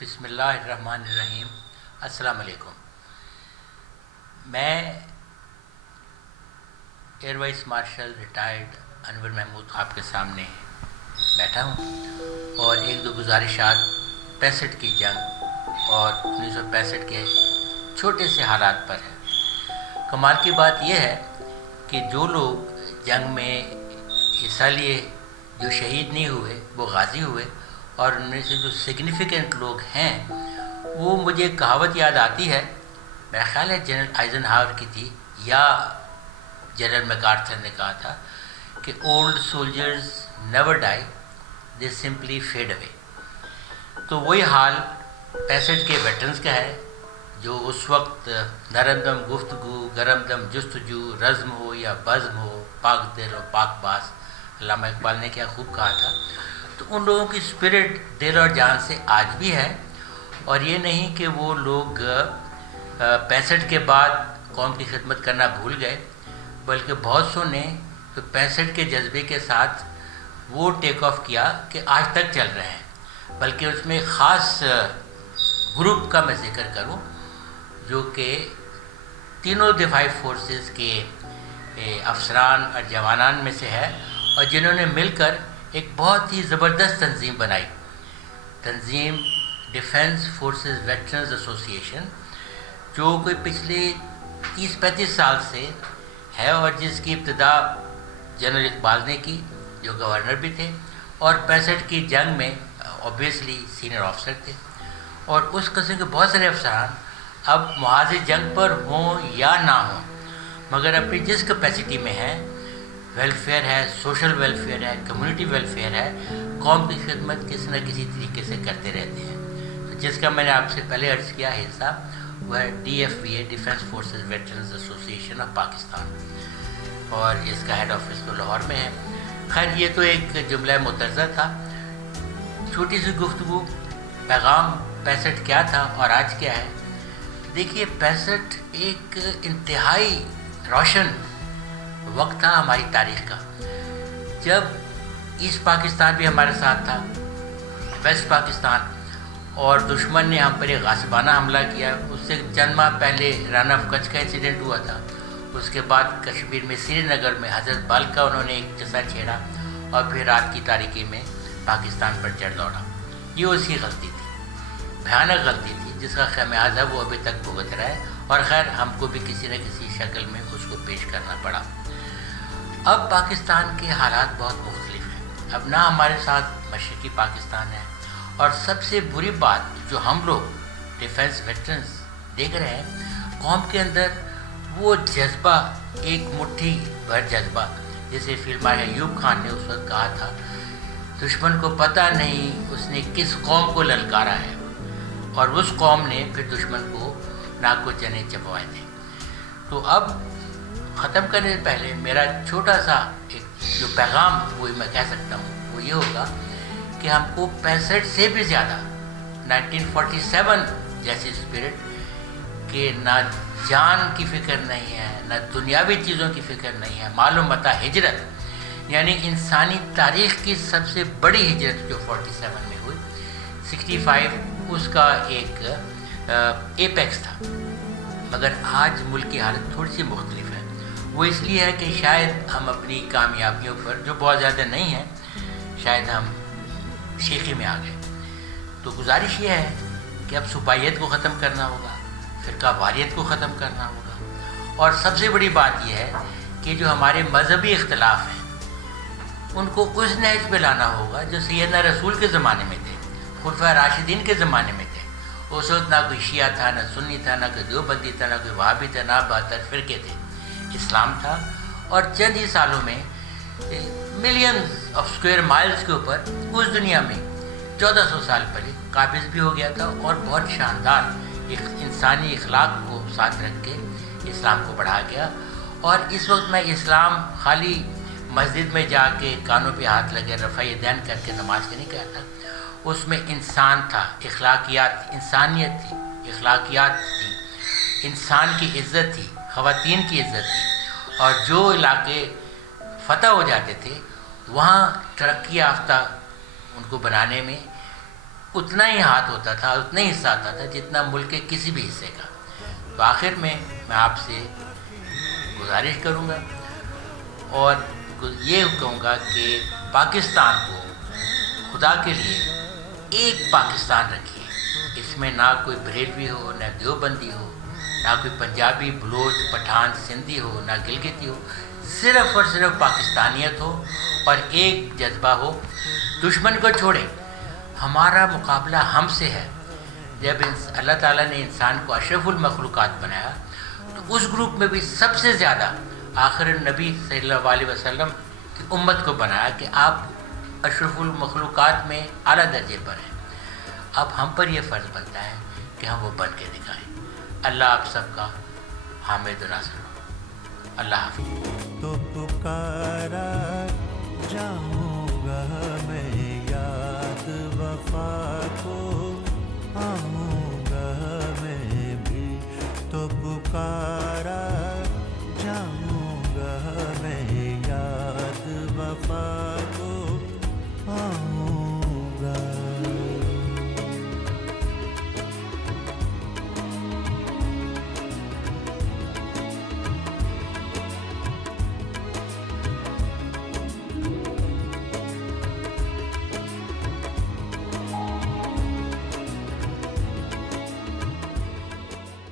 بسم اللہ الرحمن الرحیم۔ السلام علیکم۔ میں ایئر وائس مارشل ریٹائرڈ انور محمود آپ کے سامنے بیٹھا ہوں اور ایک دو گزارشات 65 کی جنگ اور 1965 کے چھوٹے سے حالات پر ہے۔ کمال کی بات یہ ہے کہ جو لوگ جنگ میں حصہ لیے، جو شہید نہیں ہوئے وہ غازی ہوئے، اور ان میں سے جو سگنیفیکنٹ لوگ ہیں وہ مجھے ایک کہاوت یاد آتی ہے، میرا خیال ہے جنرل آئزن ہاور کی تھی یا جنرل میکارتھر نے کہا تھا کہ old soldiers never die, they simply fade away. تو وہی حال 65 کے ویٹرنز کا ہے جو اس وقت نرم دم گفتگو، گرم دم جستجو، رزم ہو یا بزم ہو، پاک دل و پاک باز، علامہ اقبال نے کیا خوب کہا تھا۔ تو ان لوگوں کی اسپرٹ دل اور جان سے آج بھی ہے، اور یہ نہیں کہ وہ لوگ 65 کے بعد قوم کی خدمت کرنا بھول گئے، بلکہ بہت سو نے تو 65 کے جذبے کے ساتھ وہ ٹیک آف کیا کہ آج تک چل رہے ہیں۔ بلکہ اس میں خاص گروپ کا میں ذکر کروں جو کہ تینوں دفاعی فورسز کے افسران اور جوانان میں سے ہے، اور جنہوں نے مل کر ایک بہت ہی زبردست تنظیم بنائی، تنظیم ڈیفنس فورسز ویٹرنز ایسوسی ایشن، جو کوئی پچھلے 30-35 سال سے ہے، اور جس کی ابتدا جنرل اقبال نے کی جو گورنر بھی تھے، اور 65 کی جنگ میں اوبیسلی سینئر آفیسر تھے، اور اس قسم کے بہت سارے افسران اب محاذ جنگ پر ہوں یا نہ ہوں، مگر اپنی جس کیپیسٹی میں ہیں، ویلفیئر ہے، سوشل ویلفیئر ہے، کمیونٹی ویلفیئر ہے، قوم کی خدمت کسی نہ کسی طریقے سے کرتے رہتے ہیں۔ تو جس کا میں نے آپ سے پہلے عرض کیا حصہ وہ ہے DFVA، ڈیفنس فورسز ویٹرنز ایسوسی ایشن آف پاکستان، اور اس کا ہیڈ آفس تو لاہور میں ہے۔ خیر، یہ تو ایک جملہ مترجہ تھا، چھوٹی سی گفتگو، پیغام 65 کیا تھا اور آج کیا ہے۔ دیکھیے، 65 ایک انتہائی روشن وقت تھا ہماری تاریخ کا، جب ایسٹ پاکستان بھی ہمارے ساتھ تھا، ویسٹ پاکستان، اور دشمن نے ہم پر ایک غاصبانہ حملہ کیا۔ اس سے چند ماہ پہلے رن آف کچھ کا انسیڈنٹ ہوا تھا، اس کے بعد کشمیر میں سری نگر میں حضرت بل کا انہوں نے ایک جسا چھیڑا، اور پھر رات کی تاریکی میں پاکستان پر چڑھ دوڑا۔ یہ اس کی غلطی تھی، بھیانک غلطی تھی، جس کا خمیازہ وہ ابھی تک بھگت رہا ہے، اور خیر ہم کو بھی کسی نہ کسی شکل میں اس کو پیش کرنا پڑا۔ اب پاکستان کے حالات بہت مختلف ہیں، اب نہ ہمارے ساتھ مشرقی پاکستان ہے، اور سب سے بری بات جو ہم لوگ ڈیفنس ویٹرنز دیکھ رہے ہیں، قوم کے اندر وہ جذبہ، ایک مٹھی بھر جذبہ، جیسے فلم ایوب خان نے اس وقت کہا تھا، دشمن کو پتہ نہیں اس نے کس قوم کو للکارا ہے، اور اس قوم نے پھر دشمن کو ناک و چنے چبوائے تھے۔ تو اب ختم کرنے سے پہلے میرا چھوٹا سا ایک جو پیغام وہی میں کہہ سکتا ہوں وہ یہ ہوگا کہ ہم کو 65 سے بھی زیادہ 1947 جیسی اسپرٹ کہ نہ جان کی فکر نہیں ہے، نہ دنیاوی چیزوں کی فکر نہیں ہے، معلوم متا ہجرت، یعنی انسانی تاریخ کی سب سے بڑی ہجرت جو 47 میں ہوئی، 65 اس کا ایک ایپیکس تھا۔ مگر آج ملک کی حالت تھوڑی سی مختلف ہے، وہ اس لیے ہے کہ شاید ہم اپنی کامیابیوں پر جو بہت زیادہ نہیں ہیں، شاید ہم شیخی میں آ گئے۔ تو گزارش یہ ہے کہ اب صوبائیت کو ختم کرنا ہوگا، فرقہ واریت کو ختم کرنا ہوگا، اور سب سے بڑی بات یہ ہے کہ جو ہمارے مذہبی اختلاف ہیں ان کو اس نہج پہ لانا ہوگا جو سیدنا رسول کے زمانے میں تھے، خلفائے راشدین کے زمانے میں تھے۔ اس وقت نہ کوئی شیعہ تھا، نہ سنی تھا، نہ کوئی دیوبندی تھا، نہ کوئی وہابی تھا، نہ 72 فرقے تھے، اسلام تھا۔ اور چند ہی سالوں میں ملینز آف اسکوائر مائلز کے اوپر اس دنیا میں 1400 سال پہلے قابض بھی ہو گیا تھا، اور بہت شاندار انسانی اخلاق کو ساتھ رکھ کے اسلام کو بڑھا گیا۔ اور اس وقت میں اسلام خالی مسجد میں جا کے کانوں پہ ہاتھ لگے رفع یدین کر کے نماز کے نہیں کہتا، اس میں انسان تھا، اخلاقیات تھی، انسانیت تھی، اخلاقیات تھی، انسان کی عزت تھی، خواتین کی عزت تھی، اور جو علاقے فتح ہو جاتے تھے وہاں ترقی یافتہ ان کو بنانے میں اتنا ہی ہاتھ ہوتا تھا، اتنا ہی حصہ آتا تھا جتنا ملک کے کسی بھی حصے کا. تو آخر میں آپ سے گزارش کروں گا اور یہ کہوں گا کہ پاکستان کو خدا کے لیے ایک پاکستان رکھیے. اس میں نہ کوئی بریلوی ہو، نہ دیوبندی ہو، نہ کوئی پنجابی، بلوچ، پٹھان، سندھی ہو، نہ گلگتی ہو. صرف اور صرف پاکستانیت ہو اور ایک جذبہ ہو. دشمن کو چھوڑیں، ہمارا مقابلہ ہم سے ہے. جب اللہ تعالیٰ نے انسان کو اشرف المخلوقات بنایا تو اس گروپ میں بھی سب سے زیادہ آخر نبی صلی اللہ علیہ وسلم کی امت کو بنایا کہ آپ اشرف المخلوقات میں اعلیٰ درجے پر ہیں. اب ہم پر یہ فرض بنتا ہے کہ ہم وہ بن کے دکھائیں. اللہ آپ سب کا حامد و ناصر ہو. اللہ حافظ. تو پکارا جاؤں گا میں یاد وفا